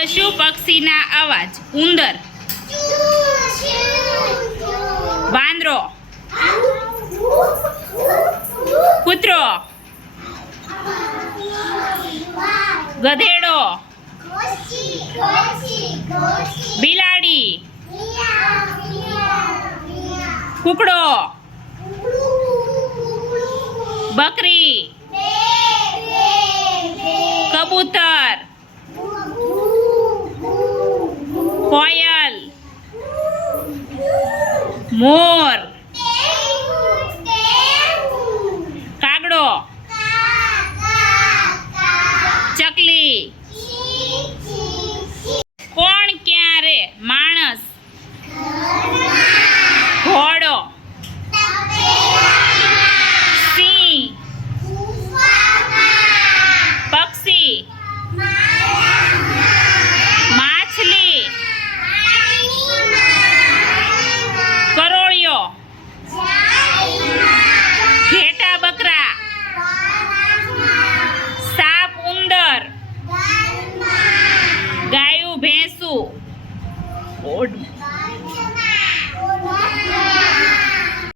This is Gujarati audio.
પશુ પક્ષીના અવાજ. ઉંદર. વાંદરો. કૂતરો. ગધેડો. બિલાડી. કુકડો. બકરી. કબૂતર. મોર God